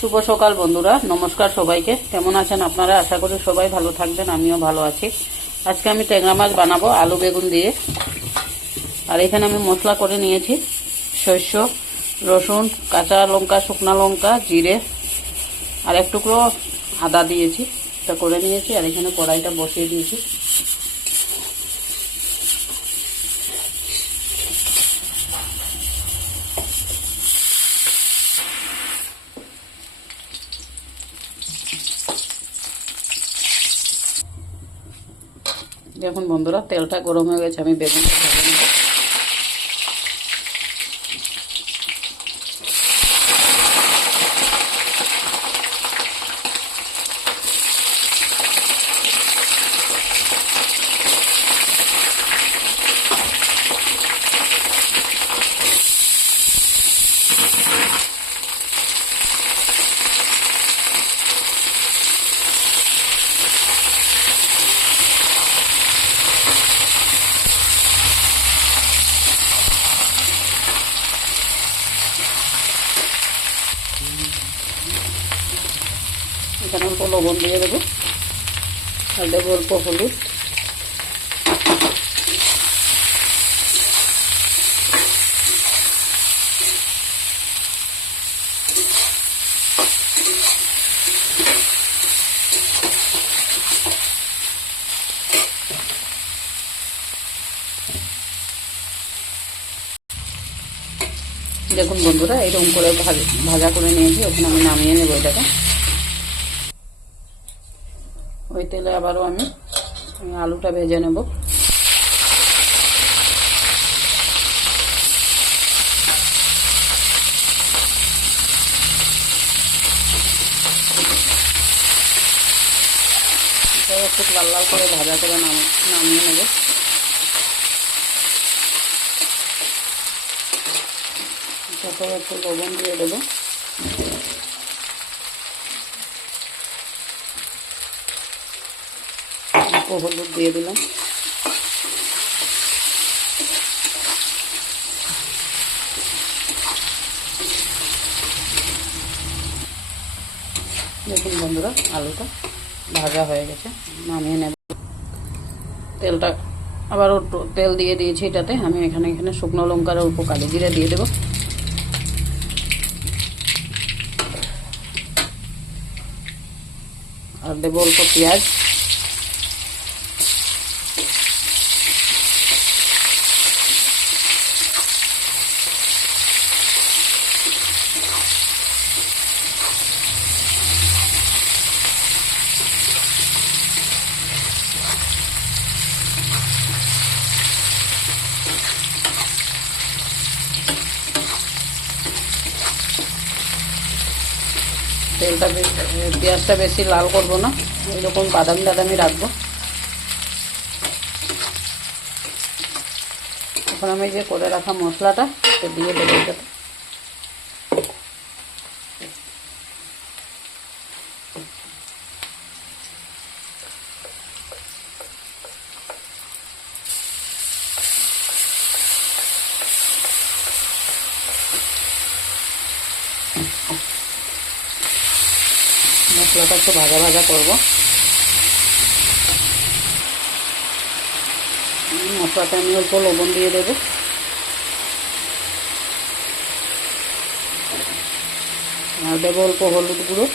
শুভ সকাল বন্ধুরা, নমস্কার সবাইকে। কেমন আছেন আপনারা? আশা করি সবাই ভালো থাকবেন, আমিও ভালো আছি। আজকে আমি ট্যাংরা মাছ বানাবো আলু বেগুন দিয়ে। আর এখানে আমি মশলা করে নিয়েছি সরষে, রসুন, কাঁচা লঙ্কা, শুকনা লঙ্কা, জিরে আর এক টুকরো আদা দিয়েছি। এটা করে নিয়েছি আর এখানে কড়াইটা বসিয়ে দিয়েছি। দেখুন বন্ধুরা, তেলটা গরম হয়ে গেছে, আমি বেগুনটা ভেজে নেব। এখানে অল্প লবণ দিয়ে দেবো আর দেবো অল্প হলুদ। দেখুন বন্ধুরা, এরকম করে ভাজা করে নিয়েছি। ওখানে আমি নামিয়ে নেবো এটাকে। ওই তেলে আবারও আমি আলুটা ভেজে নেব। একটু লাল লাল করে ভাজা করে নামিয়ে নেব। তারপরে একটু লবণ দিয়ে দেবো। হলুদ দিয়ে দিলাম। দেখুন বন্ধুরা, আলুটা ভাজা হয়ে গেছে, নামিয়ে নেব। তেলটা আবার তেল দিয়ে দিয়েছি এটাতে। আমি এখানে শুকনো লঙ্কার অল্প কালি জিরে দিয়ে দেবো। আর দেবো অল্প পেঁয়াজ। পেঁয়াজটা বেশি লাল করবো না, এরকম বাদামি বাদামি রাখবো। এখন আমি যে করে রাখা মশলাটা দিয়ে দেবো এটাতে। মশলাটা একটু ভাজা ভাজা করবো। মশলাটা আমি অল্প লবণ দিয়ে দেবো। আর দেবো অল্প হলুদ গুঁড়ো।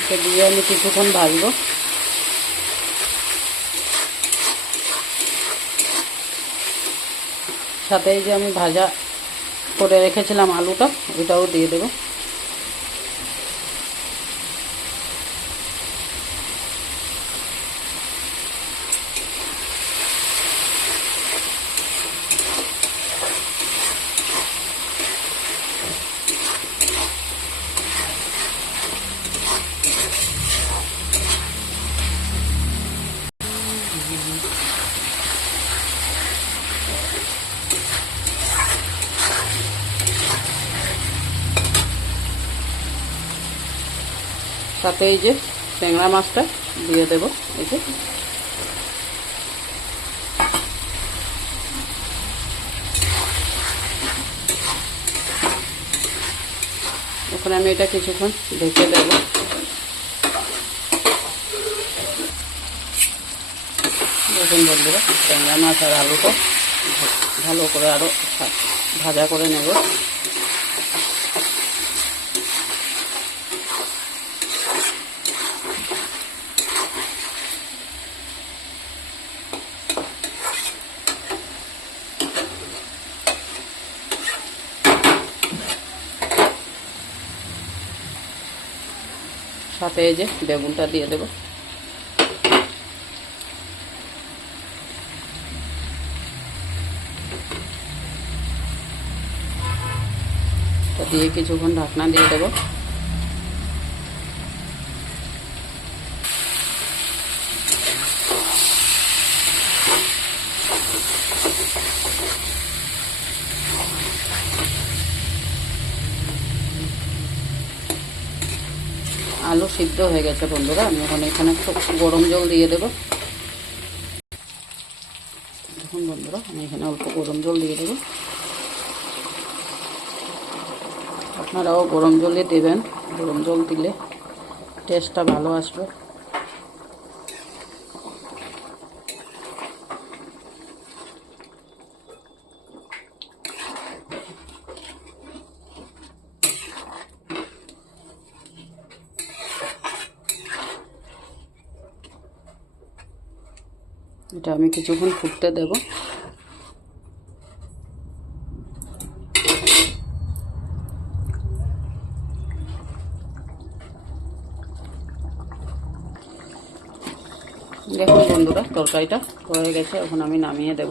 এটা দিয়ে আমি কিছুক্ষণ ভাজবো। সাথে যে আমি ভাজা করে রেখেছিলাম আলুটা, ওটাও দিয়ে দেবো। সাথে এই যে ট্যাংরা মাছটা দিয়ে দেবো। এই যে এখন আমি এটা কিছুক্ষণ ঢেকে দেব। দেখুন বন্ধুরা, ট্যাংরা মাছ আর আলুটা ভালো করে আরও ভাজা করে নেব। সাথে এই যে বেগুনটা দিয়ে দেব। দিয়ে কিছুক্ষণ ঢাকনা দিয়ে দেব। আলু সিদ্ধ হয়ে গেছে বন্ধুরা, আমি এখন এখানে একটু গরম জল দিয়ে দেব। দেখুন বন্ধুরা, আমি এখানে অল্প গরম জল দিয়ে দেব। আপনারাও গরম জলই দেবেন, গরম জল দিলে টেস্টটা ভালো আসবে। এটা আমি কিছুক্ষণ ফুটতে দেব। দেখুন বন্ধুরা, তরকারিটা হয়ে গেছে, এখন আমি নামিয়ে দেব।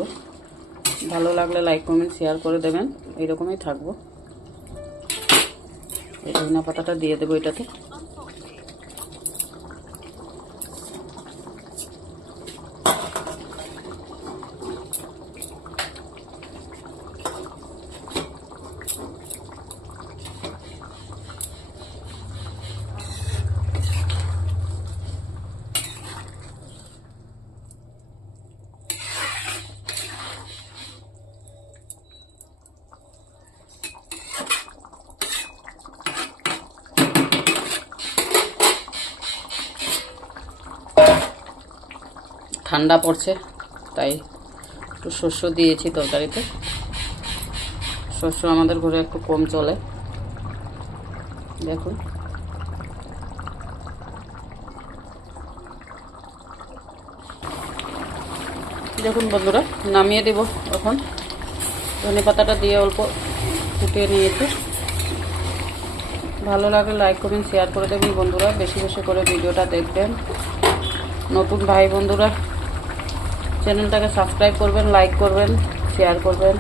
ভালো লাগলে লাইক কমেন্ট শেয়ার করে দেবেন। এইরকমই থাকবো। এই ধনিয়া পাতাটা দিয়ে দেবো এটাতে। ঠান্ডা পড়ছে তাই একটু শস্য দিয়েছি তরকারিতে। শস্য আমাদের ঘরে একটু কম চলে। দেখুন দেখুন বন্ধুরা, নামিয়ে দেব এখন। ধনে পাতাটা দিয়ে অল্প ফুটিয়ে নিয়েছি। ভালো লাগলে লাইক করবেন, শেয়ার করে দেবেন বন্ধুরা। বেশি বেশি করে ভিডিওটা দেখবেন। নতুন ভাই বন্ধুরা চ্যানেলটাকে সাবস্ক্রাইব করবেন, লাইক করবেন, শেয়ার করবেন।